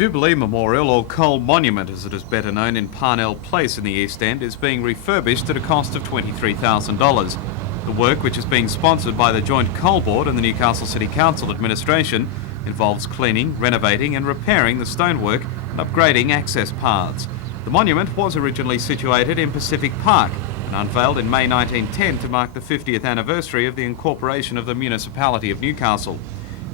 Jubilee Memorial, or Coal Monument as it is better known, in Parnell Place in the East End is being refurbished at a cost of $23,000. The work, which is being sponsored by the Joint Coal Board and the Newcastle City Council administration, involves cleaning, renovating and repairing the stonework and upgrading access paths. The monument was originally situated in Pacific Park and unveiled in May 1910 to mark the 50th anniversary of the incorporation of the municipality of Newcastle.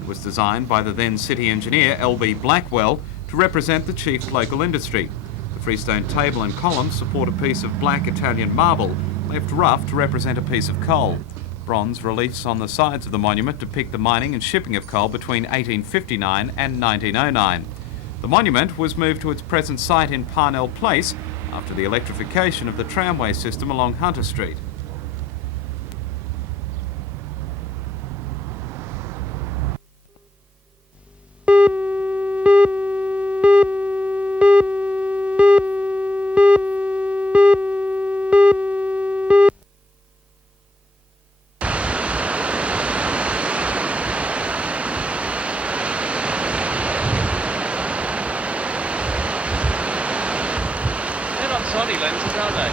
It was designed by the then city engineer L.B. Blackwell to represent the chief local industry. The freestone table and columns support a piece of black Italian marble left rough to represent a piece of coal. Bronze reliefs on the sides of the monument depict the mining and shipping of coal between 1859 and 1909. The monument was moved to its present site in Parnell Place after the electrification of the tramway system along Hunter Street. Sunny lenses, are they?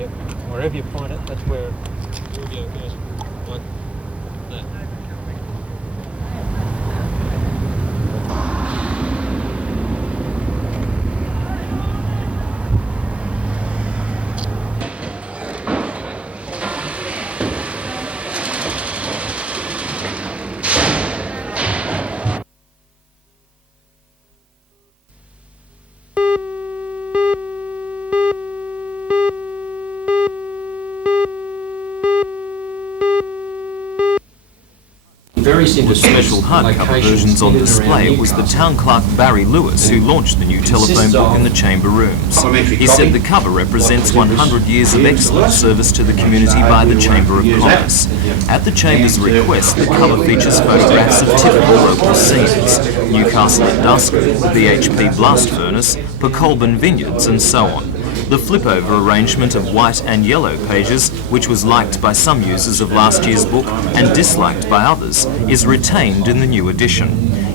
Yep. Wherever you point it, that's where the audio goes. Like that. With special hardcover versions on display, it was the town clerk Barry Lewis who launched the new telephone book in the chamber rooms. He said the cover represents 100 years of excellent service to the community by the Chamber of Commerce. At the Chamber's request, the cover features photographs of typical local scenes: Newcastle at dusk, the BHP blast furnace, Pecolbin vineyards and so on. The flip-over arrangement of white and yellow pages, which was liked by some users of last year's book and disliked by others, is retained in the new edition.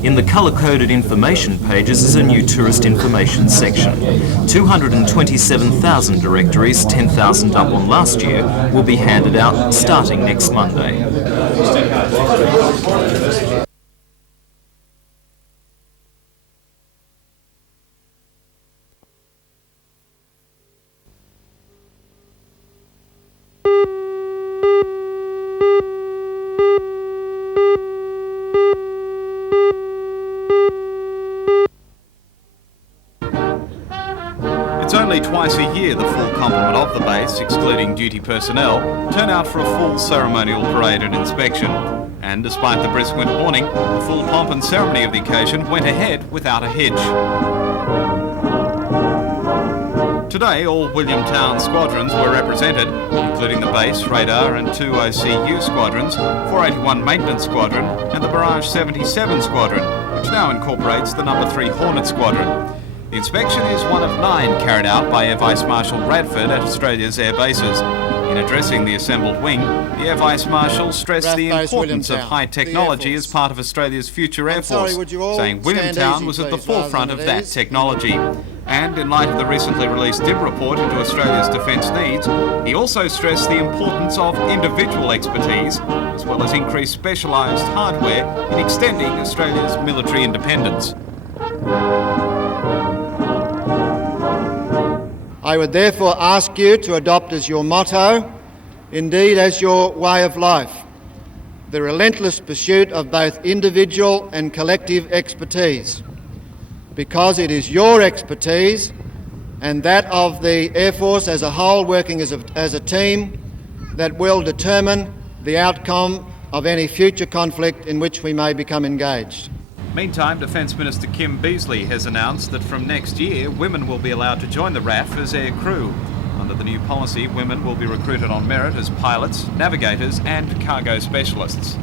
In the colour-coded information pages is a new tourist information section. 227,000 directories, 10,000 up on last year, will be handed out starting next Monday. It's only twice a year the full complement of the base, excluding duty personnel, turn out for a full ceremonial parade and inspection. And despite the brisk winter morning, the full pomp and ceremony of the occasion went ahead without a hitch. Today, all Williamtown squadrons were represented, including the base, radar and 2 OCU squadrons, 481 Maintenance Squadron and the Barrage 77 Squadron, which now incorporates the No. 3 Hornet Squadron. The inspection is one of 9 carried out by Air Vice Marshal Radford at Australia's air bases. In addressing the assembled wing, the Air Vice Marshal stressed the importance of high technology as part of Australia's future Air Force, saying Williamtown was at the forefront of that technology. And in light of the recently released DIB report into Australia's defence needs, he also stressed the importance of individual expertise, as well as increased specialised hardware in extending Australia's military independence. I would therefore ask you to adopt as your motto, indeed as your way of life, the relentless pursuit of both individual and collective expertise, because it is your expertise and that of the Air Force as a whole working as a team that will determine the outcome of any future conflict in which we may become engaged. Meantime, Defence Minister Kim Beazley has announced that from next year, women will be allowed to join the RAF as air crew. Under the new policy, women will be recruited on merit as pilots, navigators and cargo specialists.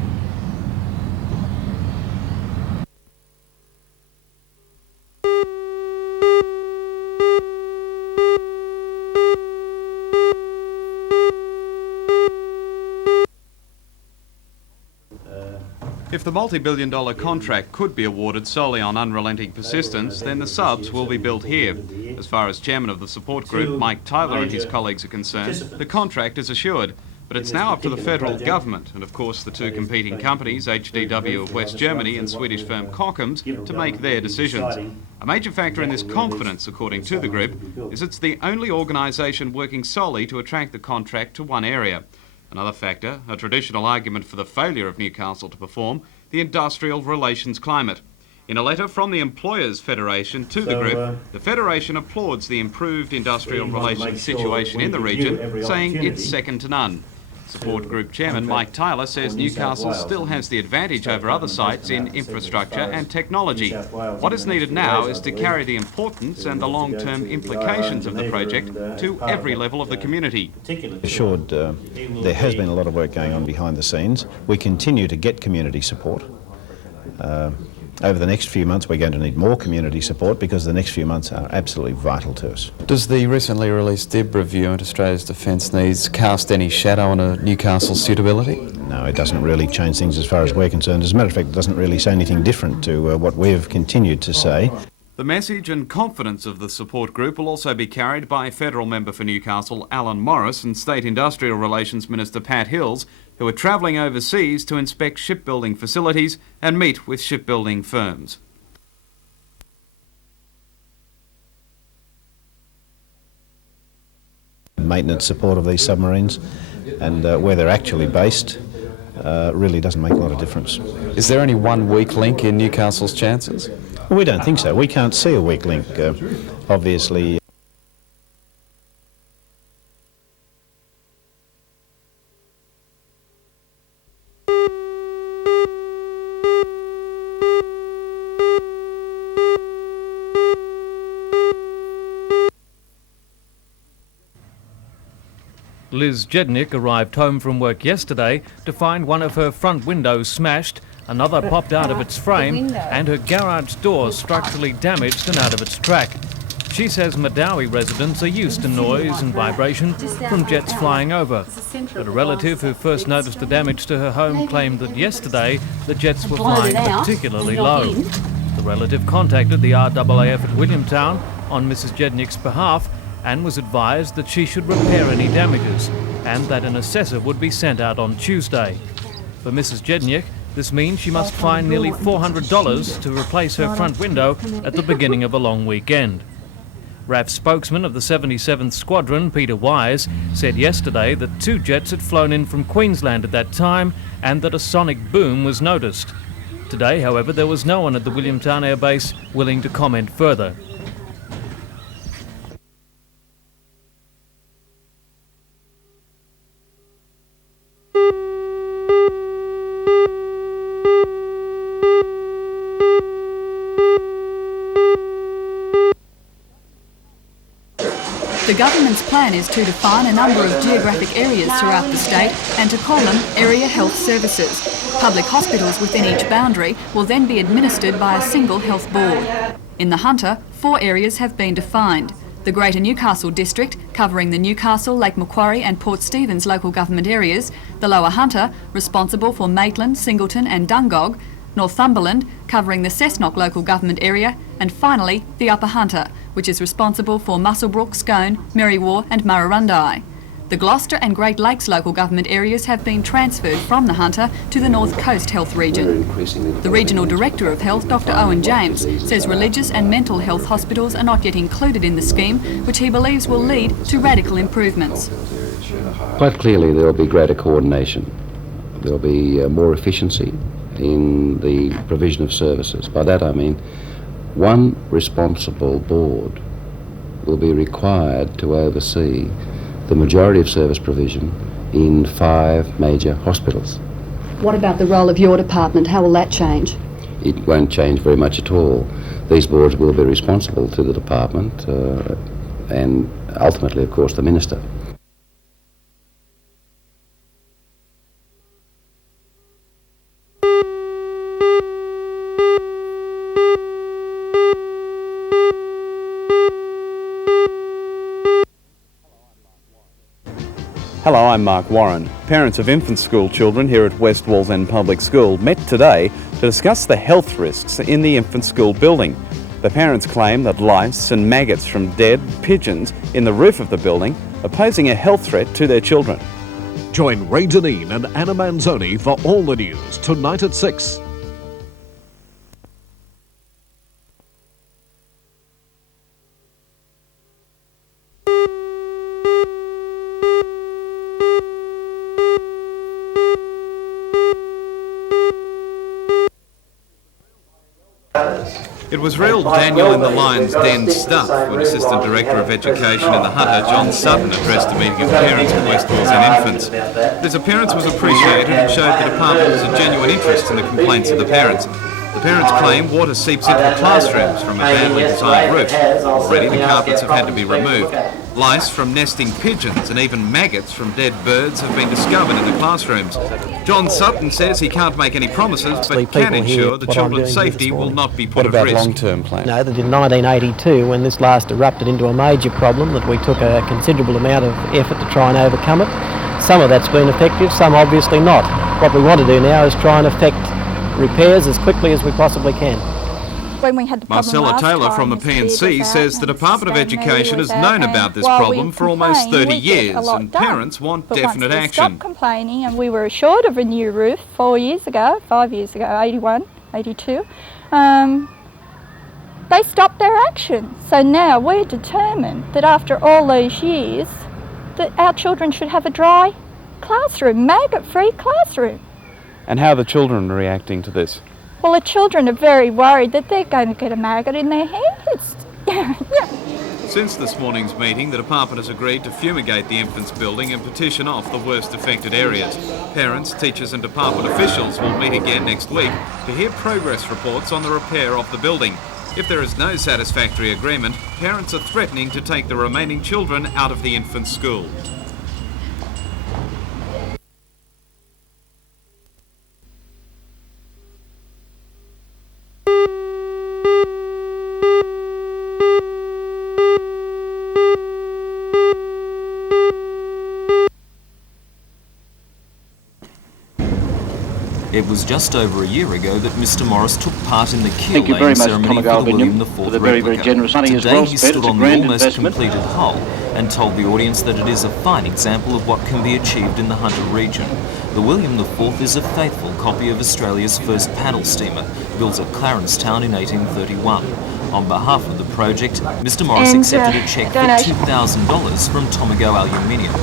If the multi-billion-dollar contract could be awarded solely on unrelenting persistence, then the subs will be built here. As far as chairman of the support group, Mike Tyler, and his colleagues are concerned, the contract is assured. But it's now up to the federal government, and of course the two competing companies, HDW of West Germany and Swedish firm Kockums, to make their decisions. A major factor in this confidence, according to the group, is it's the only organisation working solely to attract the contract to one area. Another factor, a traditional argument for the failure of Newcastle to perform, the industrial relations climate. In a letter from the Employers Federation to the group, the Federation applauds the improved industrial relations situation in the region, saying it's second to none. Support Group Chairman Mike Tyler says Newcastle still has the advantage over other sites in infrastructure and technology. What is needed now is to carry the importance and the long-term implications of the project to every level of the community. Assured, there has been a lot of work going on behind the scenes. We continue to get community support. Over the next few months we're going to need more community support because the next few months are absolutely vital to us. Does the recently released DIB review into Australia's defence needs cast any shadow on a Newcastle's suitability? No, it doesn't really change things as far as we're concerned. As a matter of fact, it doesn't really say anything different to what we've continued to say. The message and confidence of the support group will also be carried by federal member for Newcastle Alan Morris and State Industrial Relations Minister Pat Hills, who are travelling overseas to inspect shipbuilding facilities and meet with shipbuilding firms. Maintenance support of these submarines and where they're actually based really doesn't make a lot of difference. Is there only one weak link in Newcastle's chances? Well, we don't think so. We can't see a weak link, obviously. Liz Jednick arrived home from work yesterday to find one of her front windows smashed, another popped out of its frame, and her garage door structurally damaged and out of its track. She says Madawi residents are used to noise and vibration from jets flying over, but a relative who first noticed the damage to her home claimed that yesterday the jets were flying particularly low. The relative contacted the RAAF at Williamtown on Mrs Jednick's behalf and was advised that she should repair any damages and that an assessor would be sent out on Tuesday. For Mrs Jednick, this means she must find nearly $400 to replace her front window at the beginning of a long weekend. RAF spokesman of the 77th Squadron, Peter Wise, said yesterday that 2 jets had flown in from Queensland at that time and that a sonic boom was noticed. Today, however, there was no one at the Williamtown Air Base willing to comment further. The government's plan is to define a number of geographic areas throughout the state and to call them area health services. Public hospitals within each boundary will then be administered by a single health board. In the Hunter, 4 areas have been defined. The Greater Newcastle District, covering the Newcastle, Lake Macquarie and Port Stephens local government areas, the Lower Hunter, responsible for Maitland, Singleton and Dungog, Northumberland, covering the Cessnock local government area, and finally the Upper Hunter, which is responsible for Muswellbrook, Scone, Merriwa and Murrurundi. The Gloucester and Great Lakes local government areas have been transferred from the Hunter to the North Coast Health Region. The Regional Director of Health, Dr Owen James, says religious and mental health hospitals are not yet included in the scheme, which he believes will lead to radical improvements. Quite clearly there will be greater coordination. There will be more efficiency in the provision of services. By that I mean one responsible board will be required to oversee the majority of service provision in 5 major hospitals. What about the role of your department? How will that change? It won't change very much at all. These boards will be responsible to the department and ultimately, of course, the Minister. Hello, I'm Mark Warren. Parents of infant school children here at West Wallsend Public School met today to discuss the health risks in the infant school building. The parents claim that lice and maggots from dead pigeons in the roof of the building are posing a health threat to their children. Join Ray Deneen and Anna Manzoni for all the news tonight at 6. It was real Daniel in the Lion's Den stuff when Assistant Director of Education in the Hunter, John Sutton, addressed a meeting of parents of West Wallsend infants. His appearance was appreciated and showed the department has a genuine interest in the complaints of the parents. The parents claim water seeps into the classrooms from a badly designed roof. Already the carpets have had to be removed. Lice from nesting pigeons and even maggots from dead birds have been discovered in the classrooms. John Sutton says he can't make any promises but can ensure the children's safety will not be put at risk. What about long-term plans? No, that in 1982, when this last erupted into a major problem, that we took a considerable amount of effort to try and overcome it. Some of that's been effective, some obviously not. What we want to do now is try and effect repairs as quickly as we possibly can. When we had the Marcella Taylor from the PNC says the Department of Education has known about this problem for almost 30 years and parents want definite action. Stopped complaining and we were assured of a new roof 5 years ago, 81, 82. They stopped their action. So now we're determined that after all these years that our children should have a dry classroom, maggot-free classroom. And how are the children reacting to this? Well, the children are very worried that they're going to get a maggot in their heads. Since this morning's meeting, the department has agreed to fumigate the infants building and petition off the worst affected areas. Parents, teachers and department officials will meet again next week to hear progress reports on the repair of the building. If there is no satisfactory agreement, parents are threatening to take the remaining children out of the infant school. It was just over a year ago that Mr Morris took part in the keel-laying ceremony for the William IV replica. Today he stood on the almost completed hull and told the audience that it is a fine example of what can be achieved in the Hunter region. The William IV is a faithful copy of Australia's first paddle steamer, built at Clarencetown in 1831. On behalf of the project, Mr Morris accepted a cheque for $2,000 from Tomago Aluminium.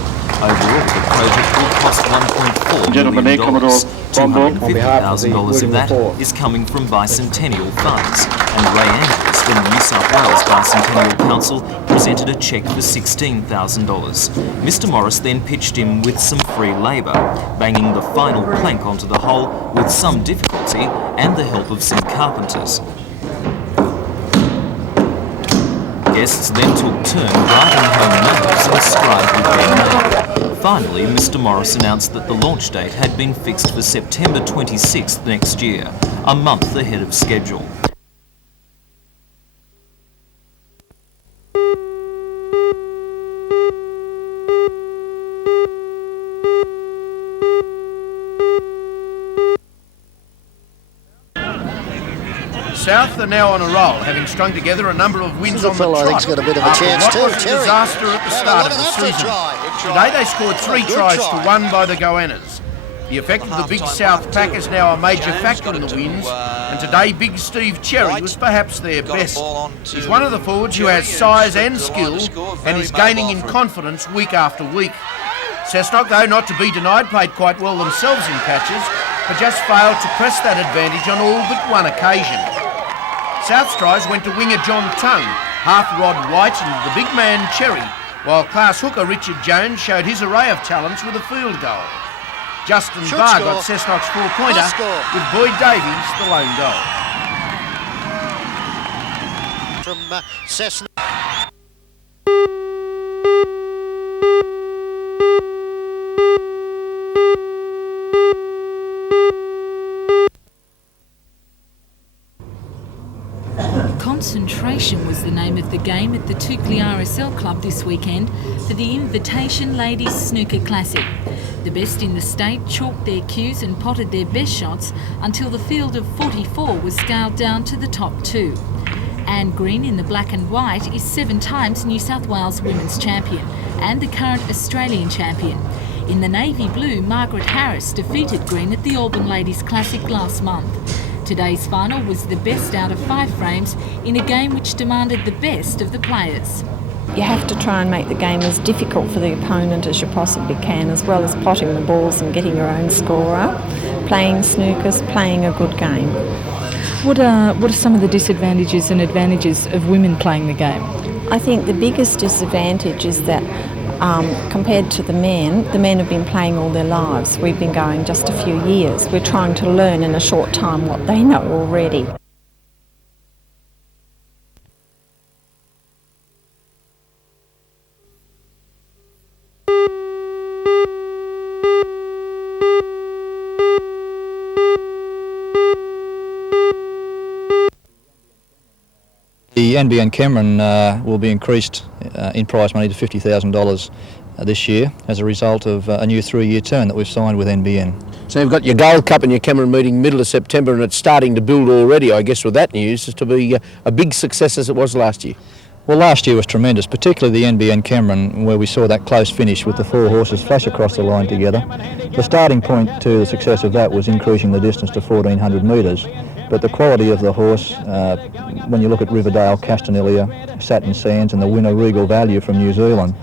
Overall, the project will cost $1.4 million. $250,000 of that is coming from bicentennial funds, and Ray Andrews from the New South Wales Bicentennial Council presented a cheque for $16,000. Mr Morris then pitched in with some free labour, banging the final plank onto the hull with some difficulty and the help of some carpenters. Guests then took turn driving home numbers inscribed with their name. Finally, Mr Morris announced that the launch date had been fixed for September 26th next year, a month ahead of schedule. South are now on a roll, having strung together a number of wins on the trot. I think's got a bit of a chance too. What was a disaster at the start of the season. Today they scored 3 tries to 1 by the Goannas. The effect of the Big South pack is now a major factor in the wins, and today Big Steve Cherry was perhaps their best. He's one of the forwards who has size and skill and is gaining in confidence week after week. Cessnock, though not to be denied, played quite well themselves in patches, but just failed to press that advantage on all but one occasion. South's tries went to winger John Tongue, half Rod White and the big man Cherry, while class hooker Richard Jones showed his array of talents with a field goal. Justin Barr got Cessnock's 4-pointer, with Boyd Davies the lone goal. From Cessnock. Concentration was the name of the game at the Tukli RSL Club this weekend for the Invitation Ladies Snooker Classic. The best in the state chalked their cues and potted their best shots until the field of 44 was scaled down to the top 2. Anne Green in the black and white is 7 times New South Wales Women's Champion and the current Australian Champion. In the navy blue, Margaret Harris defeated Green at the Auburn Ladies Classic last month. Today's final was the best out of 5 frames in a game which demanded the best of the players. You have to try and make the game as difficult for the opponent as you possibly can, as well as potting the balls and getting your own score up, playing snookers, playing a good game. What are some of the disadvantages and advantages of women playing the game? I think the biggest disadvantage is that compared to the men have been playing all their lives. We've been going just a few years. We're trying to learn in a short time what they know already. The NBN Cameron will be increased in prize money to $50,000 this year as a result of a new 3-year term that we've signed with NBN. So you've got your Gold Cup and your Cameron meeting middle of September, and it's starting to build already, I guess, with that news, to be a big success as it was last year. Well, last year was tremendous, particularly the NBN Cameron, where we saw that close finish with the 4 horses flash across the line together. The starting point to the success of that was increasing the distance to 1,400 metres, but the quality of the horse, when you look at Riverdale, Castanelia, Satin Sands and the winner Regal Value from New Zealand,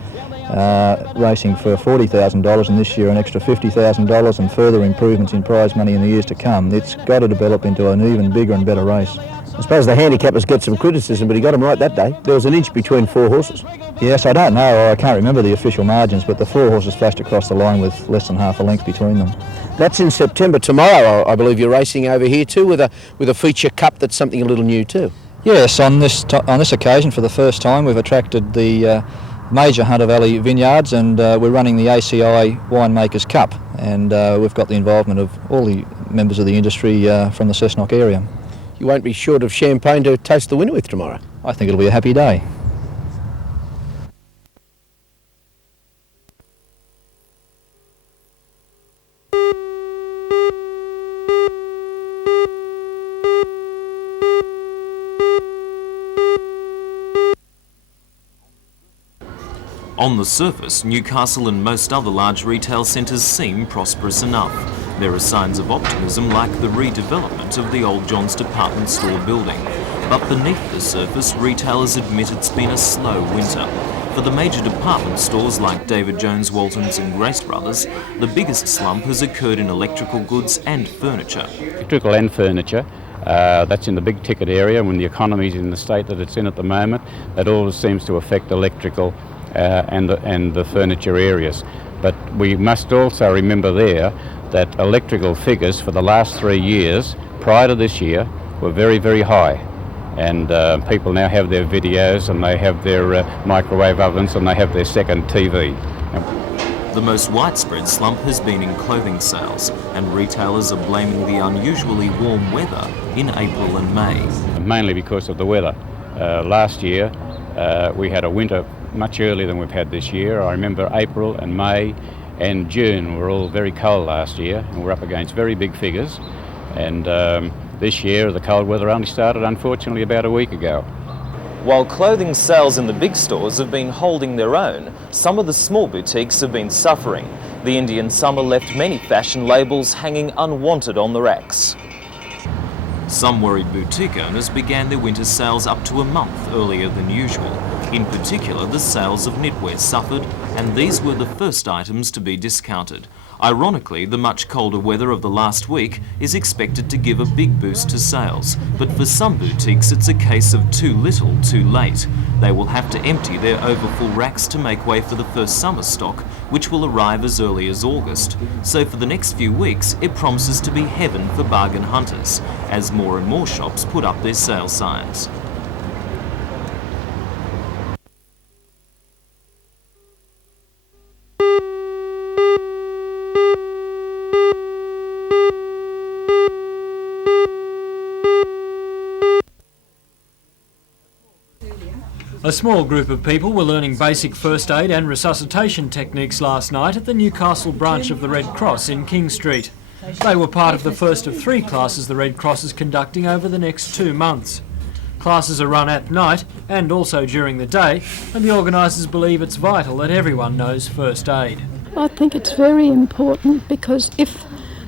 racing for $40,000 and this year an extra $50,000 and further improvements in prize money in the years to come, it's got to develop into an even bigger and better race. I suppose the handicappers get some criticism, but he got them right that day. There was an inch between 4 horses. Yes, I don't know, I can't remember the official margins, but the 4 horses flashed across the line with less than half a length between them. That's in September. Tomorrow, I believe you're racing over here too with a feature cup that's something a little new too. Yes, on this occasion for the first time we've attracted the major Hunter Valley vineyards, and we're running the ACI Winemakers Cup, and we've got the involvement of all the members of the industry from the Cessnock area. You won't be short of champagne to taste the winner with tomorrow. I think it'll be a happy day. On the surface, Newcastle and most other large retail centres seem prosperous enough. There are signs of optimism like the redevelopment of the old John's department store building. But beneath the surface, retailers admit it's been a slow winter. For the major department stores like David Jones, Waltons and Grace Brothers, the biggest slump has occurred in electrical goods and furniture. Electrical and furniture. That's in the big ticket area. When the economy's in the state that it's in at the moment, that all seems to affect electrical and the furniture areas. But we must also remember there that electrical figures for the last 3 years prior to this year were very, very high. And people now have their videos and they have their microwave ovens and they have their second TV. The most widespread slump has been in clothing sales, and retailers are blaming the unusually warm weather in April and May. Mainly because of the weather. Last year we had a winter much earlier than we've had this year. I remember April and May and June were all very cold last year, and we're up against very big figures. And this year the cold weather only started unfortunately about a week ago. While clothing sales in the big stores have been holding their own, some of the small boutiques have been suffering. The Indian summer left many fashion labels hanging unwanted on the racks. Some worried boutique owners began their winter sales up to a month earlier than usual. In particular, the sales of knitwear suffered, and these were the first items to be discounted. Ironically, the much colder weather of the last week is expected to give a big boost to sales, but for some boutiques it's a case of too little, too late. They will have to empty their overfull racks to make way for the first summer stock, which will arrive as early as August. So for the next few weeks, it promises to be heaven for bargain hunters, as more and more shops put up their sale signs. A small group of people were learning basic first aid and resuscitation techniques last night at the Newcastle branch of the Red Cross in King Street. They were part of the first of 3 classes the Red Cross is conducting over the next 2 months. Classes are run at night and also during the day, and the organisers believe it's vital that everyone knows first aid. I think it's very important because if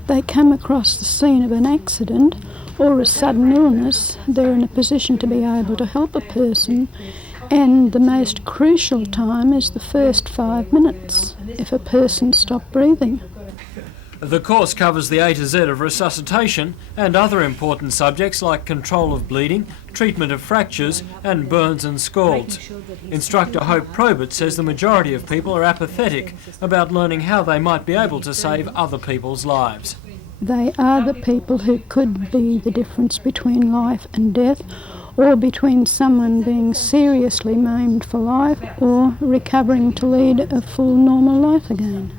they come across the scene of an accident or a sudden illness, they're in a position to be able to help a person, and the most crucial time is the first 5 minutes if a person stopped breathing. The course covers the A to Z of resuscitation and other important subjects like control of bleeding, treatment of fractures and burns and scalds. Instructor Hope Probert says the majority of people are apathetic about learning how they might be able to save other people's lives. They are the people who could be the difference between life and death, or between someone being seriously maimed for life or recovering to lead a full normal life again.